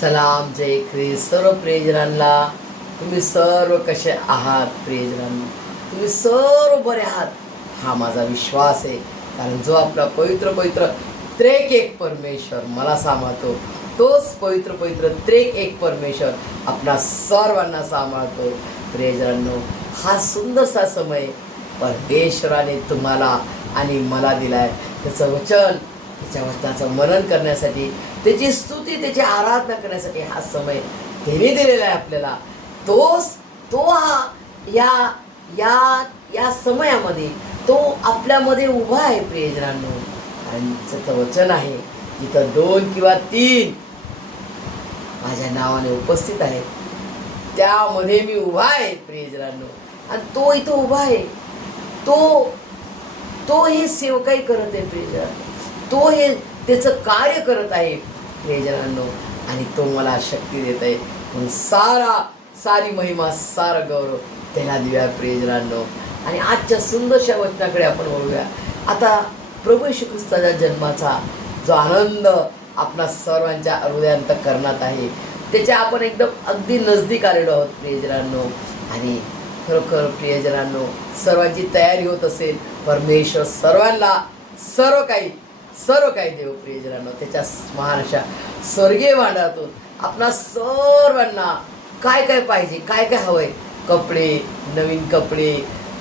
सलाम जय ख्रिस्त सर्व प्रियजनांना. तुम्ही सर्व कसे आहात प्रियजनांनो? तुम्ही सर्व बरे आहात हा माझा विश्वास आहे. कारण जो आपला पवित्र पवित्र त्रेक एक परमेश्वर मला सांभाळतो, तोच पवित्र पवित्र त्रेक एक परमेश्वर आपणा सर्वांना सांभाळतो. प्रियजनांनो, हा सुंदरसा समय परमेश्वराने तुम्हाला आणि मला दिलाय. त्याचं वचन, त्याच्या वचनाचं मनन करण्यासाठी, त्याची स्तुती, त्याची आराधना करण्यासाठी हा समय त्याने दिलेला आहे आपल्याला. तो हा या या या समयामध्ये तो आपल्यामध्ये उभा आहे प्रियजनांनो. आणि त्याचं वचन आहे, जिथं 2 किंवा 3 माझ्या नावाने उपस्थित आहे त्यामध्ये मी उभा आहे प्रियजनांनो. आणि तो इथं उभा आहे. तो हे सेवकाई करत आहे प्रियजनांनो. तो हे त्याचं कार्य करत आहे प्रियजनांनो. आणि तो मला शक्ती देत आहे. म्हणून सारी महिमा, सारा गौरव त्याला देऊया प्रियजनांनो. आणि आजच्या सुंदरशा वचनाकडे आपण वळूया. आता प्रभू येशू ख्रिस्ताच्या जन्माचा जो आनंद आपणा सर्वांच्या हृदयांत करण्यात आहे, त्याच्या आपण एकदम अगदी नजदीक आलेलो आहोत प्रियजनांनो. आणि खरोखर प्रियजनांनो, सर्वांची तयारी होत असेल. परमेश्वर सर्वांना सर्व काही देव प्रियजनांनो. त्याच्या महान अशा स्वर्गीय भांडारातून आपणा सर्वांना काय काय पाहिजे, काय काय हवंय, कपडे, नवीन कपडे,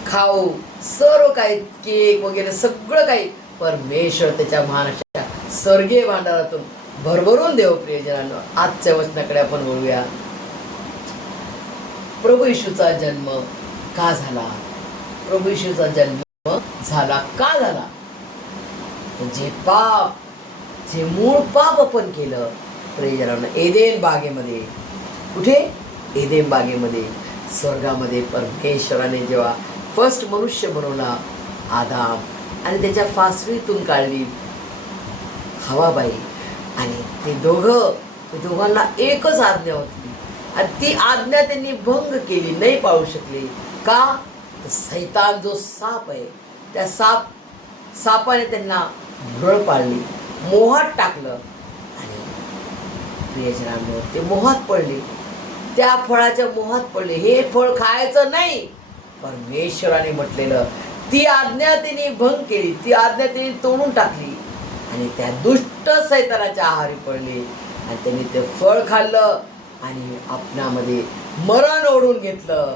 खाऊ, सर्व काही, केक वगैरे सगळं काही परमेश्वर त्याच्या महान अशा स्वर्गीय भांडारातून भरभरून देव प्रियजनांनो. आजच्या वचनाकडे आपण वळूया. प्रभू येशूचा जन्म का झाला? प्रभू येशूचा जन्म झाला का झाला? जे मूळ पाप आपण केलं प्रियजनांनो, एदेन बागेमध्ये. कुठे? एदेन बागेमध्ये, स्वर्गामध्ये परमेश्वराने जेव्हा फर्स्ट मनुष्य बनवला आदाम, आणि त्याच्या फासवीतून काढली हवाबाई, आणि ते दोघांना एकच आज्ञा होती. आणि ती आज्ञा त्यांनी भंग केली, नाही पाळू शकली. का? तर सैतान जो साप आहे, त्या सापाने त्यांना भुरळ पाडली, मोहात टाकलं. आणि प्रियजनांनो, ते मोहात पडले, त्या फळाच्या मोहात पडले. हे फळ खायचं नाही परमेश्वराने म्हटलेलं. ती आज्ञा त्यांनी भंग केली, ती आज्ञा त्यांनी तोडून टाकली, आणि त्या दुष्ट सैतानाच्या आहारी पडले. आणि त्यांनी ते फळ खाल्लं आणि आपणामध्ये मरण ओढून घेतलं.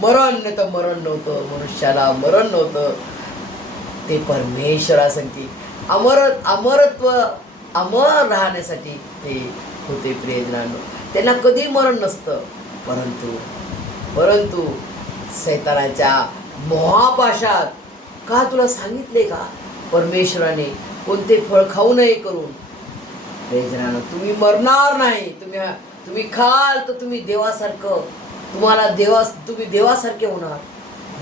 मरण नाही तर मरण नव्हतं, मनुष्याला मरण नव्हतं. ते परमेश्वरासाठी अमर राहण्यासाठी ते होते प्रियजनांनो. त्यांना कधी मरण नसतं. परंतु सैतानाच्या मोहापाशात, का तुला सांगितले का परमेश्वराने कोणते फळ खाऊ नये करून? प्रियजनांनो, तुम्ही मरणार नाही. तुम्ही खाल तर तुम्ही देवासारखं, तुम्ही देवासारखे होणार,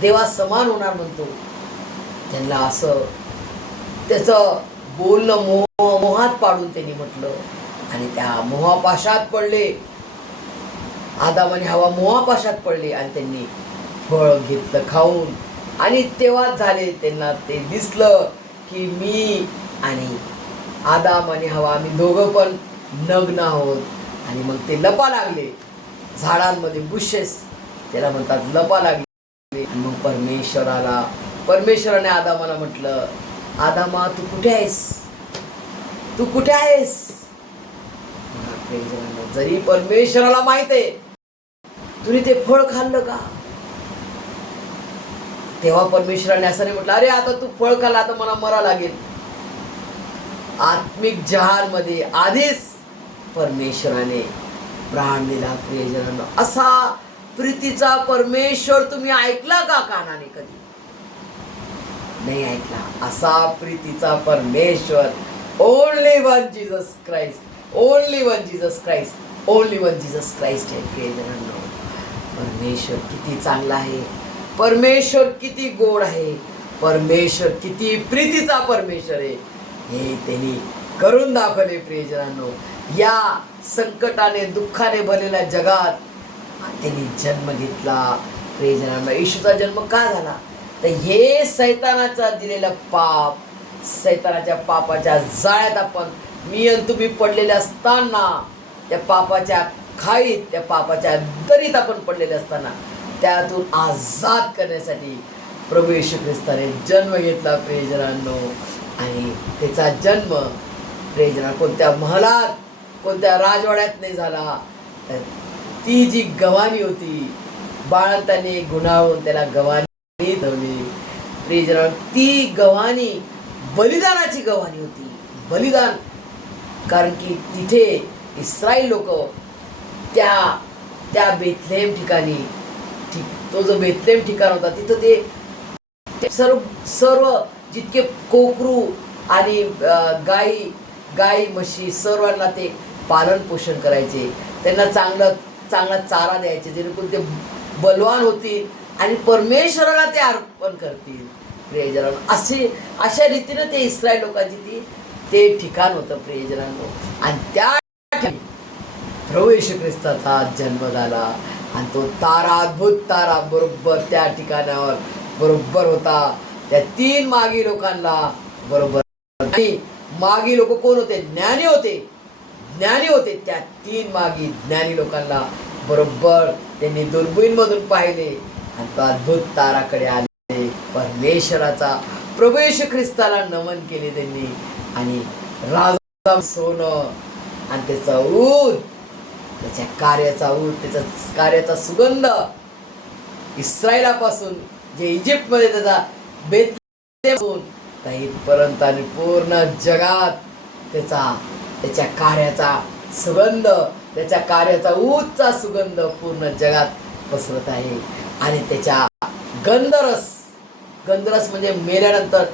देवा समान होणार म्हणतो. त्यांना असं त्याचं बोलणं मोहात पाडून त्यांनी म्हटलं, आणि त्या मोहापाशात पडले. आदाम आणि हवा मोहापाशात पडले, आणि त्यांनी फळ घेतलं खाऊन. आणि तेव्हाच झाले, त्यांना ते दिसलं की मी आणि आदाम आणि हवा, आम्ही दोघं पण नग्न आहोत. आणि मग ते लपा लागले झाडांमध्ये, बुशेस त्याला म्हणतात, लपा लागले. आणि मग परमेश्वराने आदामाला म्हटलं, आदामा तू कुठे आहेस? तू कुठे आहेस? जरी परमेश्वराला माहित आहे तुने ते फळ खाल्लं का, तेव्हा परमेश्वराने असं नाही म्हटलं, अरे आता तू फळ खाल्लं, आता मला मरा लागेल. आत्मिक जहानमध्ये आधीच परमेश्वराने प्राण दिला प्रियजनांनो. असा प्रीतीचा परमेश्वर तुम्ही ऐकला का कानाने? कधी नाही ऐकला. असा प्रीतीचा परमेश्वर, only one Jesus Christ, only one Jesus Christ, only one Jesus Christ आहे प्रियजनांनो. परमेश्वर किती चांगला आहे, परमेश्वर किती गोड आहे, परमेश्वर किती प्रीतीचा परमेश्वर आहे, हे त्यांनी करून दाखवले प्रियजनांनो. या संकटाने, दुःखाने भरलेल्या जगात त्यांनी जन्म घेतला प्रियजनांनो. येशूचा जन्म का झाला? तर हे सैतानाचा दिलेला पाप, सैतानाच्या पापाच्या जाळ्यात आपण मी आणि तुम्ही पडलेले असताना त्या पापाच्या खाईत, त्या पापाच्या दरीत आपण पडलेले असताना त्यातून आजाद करण्यासाठी प्रभू येशू ख्रिस्ताने जन्म घेतला प्रियजनांनो. आणि त्याचा जन्म प्रियजना कोणत्या महालात, कोणत्या राजवाड्यात नाही झाला. तर ती जी गवाणी होती, बाळंताने गुणावून त्याला गवाणी ठेवली प्रियजना. ती गवाणी बलिदानाची गवाणी होती, बलिदान. कारण की तिथे इस्राईल लोक त्या बेथलेम ठिकाणी, तो जो बेथलेम ठिकाण होता तिथं ते सर्व जितके कोकरू आणि गाई म्हशी सर्वांना ते पालन पोषण करायचे, त्यांना चांगला चारा द्यायचे, जेणेकरून ते बलवान होतील आणि परमेश्वराला ते अर्पण करतील प्रियजनांनो. अशा रीतीनं ते इस्रायल लोकांची ते ठिकाण होतं प्रियजनांनो. आणि त्या प्रभू येशू ख्रिस्ताचा जन्म झाला आणि तो तारा, अद्भुत तारा बरोबर त्या ठिकाणावर बरोबर होता. त्या 3 मागी लोकांना बरोबर. आणि मागी लोक कोण होते? ज्ञानी होते. त्या 3 मागी ज्ञानी लोकांना बरोबर त्यांनी दुर्बीणमधून पाहिले आणि तो अद्भुत ताराकडे आले. परमेश्वराचा प्रभू येशू ख्रिस्ताला नमन केले त्यांनी. आणि राजा सोनं आणि त्याचा ऊद, त्याच्या कार्याचा सुगंध इस्रायलापासून जे इजिप्तमध्ये त्याचा बेतलेहून इथपर्यंत आणि पूर्ण जगात त्याच्या कार्याचा सुगंध, त्याच्या कार्याचा ऊदचा सुगंध पूर्ण जगात पसरत आहे. आणि त्याच्या गंधरस म्हणजे मेल्यानंतर